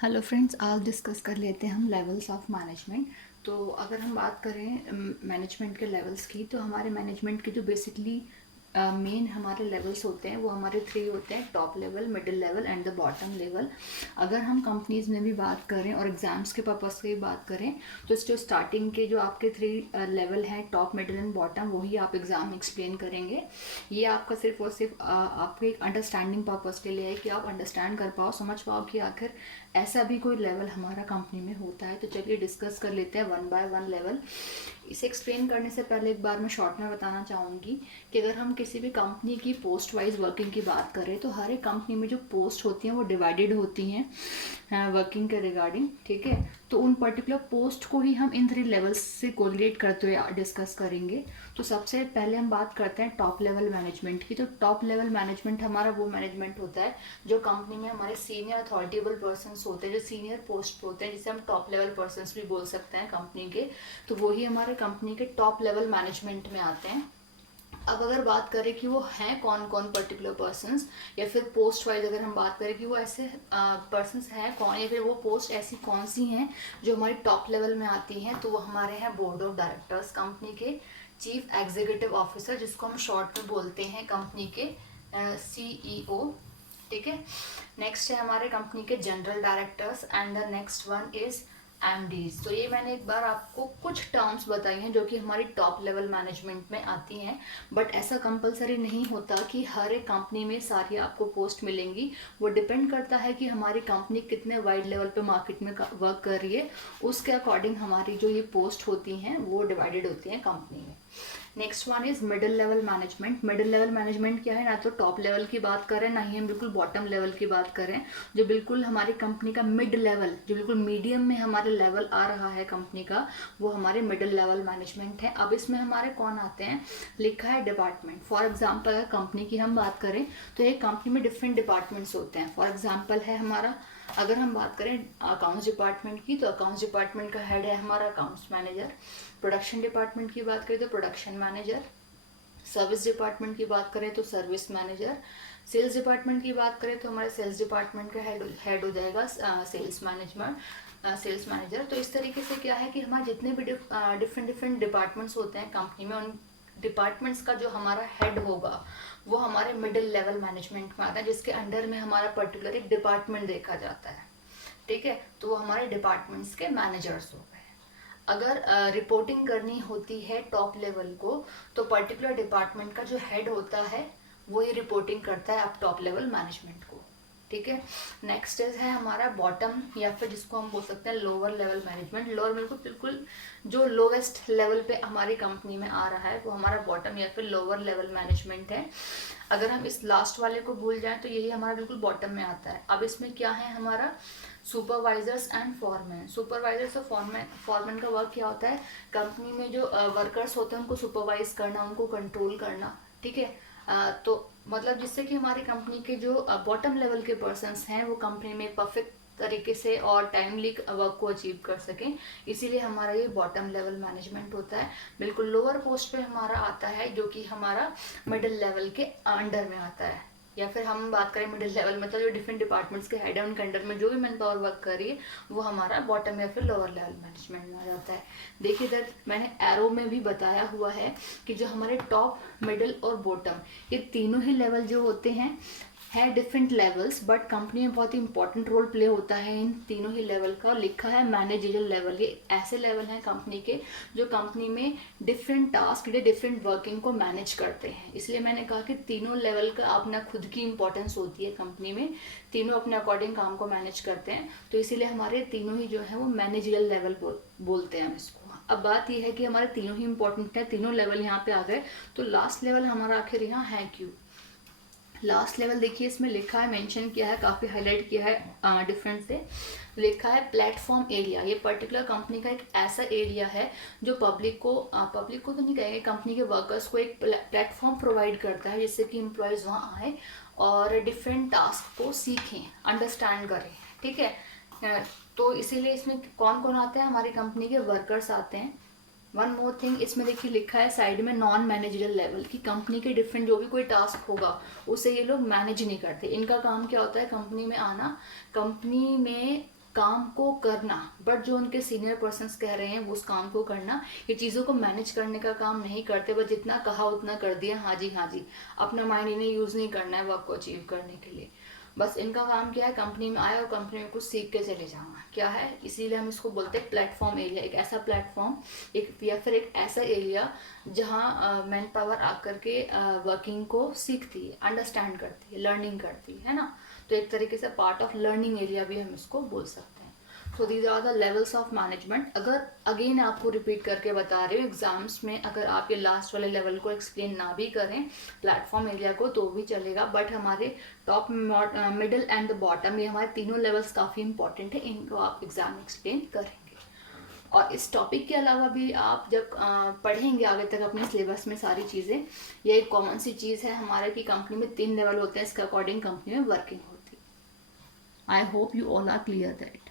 Hello friends, आज discuss कर लेते हैं हम लेवल्स ऑफ मैनेजमेंट। तो अगर हम बात करें मैनेजमेंट के लेवल्स की, तो हमारे मैनेजमेंट के जो बेसिकली मेन हमारे लेवल्स होते हैं वो हमारे 3 होते हैं: top level, middle level and the bottom level. अगर हम कंपनीज़ में भी बात करें और एग्ज़ाम्स के पर्पज़ से भी बात करें, तो जो स्टार्टिंग के जो आपके 3 लेवल हैं, टॉप मिडिल एंड बॉटम, वही आप एग्ज़ाम में एक्सप्लेन करेंगे। ये आपका सिर्फ और सिर्फ आपके एक अंडरस्टैंडिंग पर्पज़ के लिए है कि आप अंडरस्टैंड कर पाओ, समझ पाओ कि आखिर ऐसा भी कोई लेवल हमारा कंपनी में होता है। तो चलिए डिस्कस कर लेते हैं वन बाय वन लेवल। इसे एक्सप्लेन करने से पहले एक बार मैं शॉर्ट में बताना चाहूँगी कि अगर हम किसी भी कंपनी की पोस्ट वाइज वर्किंग की बात करें, तो हर एक कंपनी में जो पोस्ट होती हैं वो डिवाइडेड होती हैं वर्किंग के रिगार्डिंग। ठीक है, तो उन पर्टिकुलर पोस्ट को ही हम इन 3 लेवल्स से कोरिलेट करते हुए डिस्कस करेंगे। तो सबसे पहले हम बात करते हैं टॉप लेवल मैनेजमेंट की। तो टॉप लेवल मैनेजमेंट हमारा वो मैनेजमेंट होता है जो कंपनी में हमारे सीनियर अथॉरिटेबल पर्सन होते हैं, जो सीनियर पोस्ट पे होते हैं, जिसे हम टॉप लेवल पर्सन भी बोल सकते हैं कंपनी के। तो वही हमारे कंपनी के टॉप लेवल मैनेजमेंट में आते हैं। अब अगर बात करें कि वो हैं कौन कौन पर्टिकुलर पर्सन्स, या फिर पोस्ट वाइज अगर हम बात करें कि वो ऐसे पर्सन्स हैं कौन, या फिर वो पोस्ट ऐसी कौन सी हैं जो हमारी टॉप लेवल में आती हैं, तो वो हमारे हैं बोर्ड ऑफ डायरेक्टर्स, कंपनी के चीफ एग्जीक्यूटिव ऑफिसर, जिसको हम शॉर्ट में बोलते हैं कंपनी के CEO। ठीक है, नेक्स्ट है हमारे कंपनी के general directors and the next one is MDs। तो ये मैंने एक बार आपको कुछ टर्म्स बताई हैं जो कि हमारी टॉप लेवल मैनेजमेंट में आती हैं, बट ऐसा कंपलसरी नहीं होता कि हर एक कंपनी में सारी आपको पोस्ट मिलेंगी। वो डिपेंड करता है कि हमारी कंपनी कितने वाइड लेवल पे मार्केट में वर्क कर रही है, उसके अकॉर्डिंग हमारी जो ये पोस्ट होती हैं वो डिवाइडेड होती हैं कंपनी में। Next one is middle level management. Middle level management क्या है, ना तो टॉप लेवल की बात करें ना ही हम बिल्कुल बॉटम लेवल की बात करें। जो बिल्कुल हमारी कंपनी का मिड लेवल, जो बिल्कुल मीडियम में हमारे लेवल आ रहा है कंपनी का, वो हमारे मिडिल लेवल मैनेजमेंट है। अब इसमें हमारे कौन आते हैं, लिखा है डिपार्टमेंट। फॉर एग्जाम्पल अगर कंपनी की हम बात करें तो एक कंपनी में डिफरेंट डिपार्टमेंट्स होते हैं। फॉर एग्जाम्पल है हमारा, अगर हम बात करें अकाउंट्स डिपार्टमेंट की, तो अकाउंट्स डिपार्टमेंट का हेड है हमारा अकाउंट्स मैनेजर। प्रोडक्शन डिपार्टमेंट की बात करें तो प्रोडक्शन मैनेजर। सर्विस डिपार्टमेंट की बात करें तो सर्विस मैनेजर। सेल्स डिपार्टमेंट की बात करें तो हमारे सेल्स डिपार्टमेंट का हेड हो जाएगा सेल्स मैनेजमेंट, सेल्स मैनेजर। तो इस तरीके से क्या है कि हमारे जितने भी डिफरेंट डिफरेंट डिपार्टमेंट्स होते हैं कंपनी में, उन डिपार्टमेंट्स का जो हमारा हेड होगा वो हमारे मिडिल लेवल मैनेजमेंट में आता है, जिसके अंडर में हमारा पर्टिकुलर एक डिपार्टमेंट देखा जाता है। ठीक है, तो वो हमारे डिपार्टमेंट्स के मैनेजर्स हो गए। अगर रिपोर्टिंग करनी होती है टॉप लेवल को, तो पर्टिकुलर डिपार्टमेंट का जो हेड होता है वो ही रिपोर्टिंग करता है आप टॉप लेवल मैनेजमेंट को। ठीक है, नेक्स्ट है हमारा बॉटम, या फिर जिसको हम बोल सकते हैं लोअर लेवल मैनेजमेंट। लोअर बिल्कुल बिल्कुल जो लोवेस्ट लेवल पे हमारी कंपनी में आ रहा है वो हमारा बॉटम या फिर लोअर लेवल मैनेजमेंट है। अगर हम इस लास्ट वाले को भूल जाएं तो यही हमारा बिल्कुल बॉटम में आता है। अब इसमें क्या है हमारा, सुपरवाइजर्स एंड फॉरमैन। सुपरवाइजर्स और फॉरमैन का वर्क क्या होता है, कंपनी में जो वर्कर्स होते हैं उनको सुपरवाइज करना, उनको कंट्रोल करना। ठीक है, तो मतलब जिससे कि हमारी कंपनी के जो बॉटम लेवल के पर्सन्स हैं वो कंपनी में परफेक्ट तरीके से और टाइमली वर्क को अचीव कर सकें, इसीलिए हमारा ये बॉटम लेवल मैनेजमेंट होता है। बिल्कुल लोअर पोस्ट पे हमारा आता है जो कि हमारा मिडिल लेवल के अंडर में आता है। या फिर हम बात करें मिडिल लेवल, मतलब जो डिफरेंट डिपार्टमेंट्स के हेड है उनके अंडर में जो भी मैन पावर वर्क कर रही है वो हमारा बॉटम या फिर लोअर लेवल मैनेजमेंट में आ जाता है। देखिए इधर मैंने एरो में भी बताया हुआ है कि जो हमारे टॉप, मिडिल और बॉटम, ये तीनों ही लेवल जो होते हैं है डिफरेंट लेवल्स, बट कंपनी में बहुत ही इंपॉर्टेंट रोल प्ले होता है इन तीनों ही लेवल का। लिखा है मैनेजरियल लेवल। ये ऐसे लेवल हैं कंपनी के जो कंपनी में डिफरेंट टास्क, डिफरेंट वर्किंग को मैनेज करते हैं। इसलिए मैंने कहा कि तीनों लेवल का अपना खुद की इंपॉर्टेंस होती है कंपनी में, तीनों अपने अकॉर्डिंग काम को मैनेज करते हैं। तो इसीलिए हमारे तीनों ही जो है वो मैनेजरियल लेवल बोलते हैं हम इसको। अब बात यह है कि हमारे तीनों ही इंपॉर्टेंट है, तीनों लेवल यहाँ पे आ गए, तो लास्ट लेवल हमारा आखिर यहाँ है क्यों। लास्ट लेवल देखिए इसमें लिखा है, मेंशन किया है, काफ़ी हाईलाइट किया है डिफरेंट से। लिखा है प्लेटफॉर्म एरिया। ये पर्टिकुलर कंपनी का एक ऐसा एरिया है जो पब्लिक को तो नहीं कहेंगे, कंपनी के वर्कर्स को एक प्लेटफॉर्म प्रोवाइड करता है जिससे कि एम्प्लॉयज़ वहाँ आए और डिफरेंट टास्क को सीखें, अंडरस्टैंड करें। ठीक है, तो इसीलिए इसमें कौन कौन आते हैं, हमारी कंपनी के वर्कर्स आते हैं। वन मोर थिंग, इसमें देखिए लिखा है साइड में नॉन मैनेजरियल लेवल की, कंपनी के डिफरेंट जो भी कोई टास्क होगा उसे ये लोग मैनेज नहीं करते। इनका काम क्या होता है, कंपनी में आना, कंपनी में काम को करना, बट जो उनके सीनियर पर्सन्स कह रहे हैं वो उस काम को करना, ये चीज़ों को मैनेज करने का काम नहीं करते, बस जितना कहा उतना कर दिया, हाँ जी हाँ जी, अपना माइंड इन्हें यूज़ नहीं करना है वर्क को अचीव करने के लिए। बस इनका काम क्या है, कंपनी में आया और कंपनी में कुछ सीख के चले जाना क्या है, इसीलिए हम इसको बोलते हैं प्लेटफॉर्म एरिया। एक ऐसा प्लेटफॉर्म, एक या फिर एक ऐसा एरिया जहाँ मैन पावर आकर के वर्किंग को सीखती है, अंडरस्टैंड करती है, लर्निंग करती है ना। तो एक तरीके से पार्ट ऑफ लर्निंग एरिया भी हम इसको बोल सकते हैं। So these are the levels of management. अगर अगेन आपको रिपीट करके बता रहे हो, एग्जाम्स में अगर आप ये लास्ट वाले लेवल को एक्सप्लेन ना भी करें, प्लेटफॉर्म एरिया को, तो भी चलेगा, बट हमारे top, middle and the bottom, ये हमारे तीनों लेवल्स काफ़ी इंपॉर्टेंट है, इनको आप एग्जाम में एक्सप्लेन करेंगे। और इस टॉपिक के अलावा भी आप जब पढ़ेंगे आगे तक अपने सिलेबस में सारी चीज़ें, ये एक कॉमन सी चीज़ है हमारे कि कंपनी में 3 लेवल होते हैं, इसके अकॉर्डिंग कंपनी में वर्किंग होती है। I hope you all are clear that.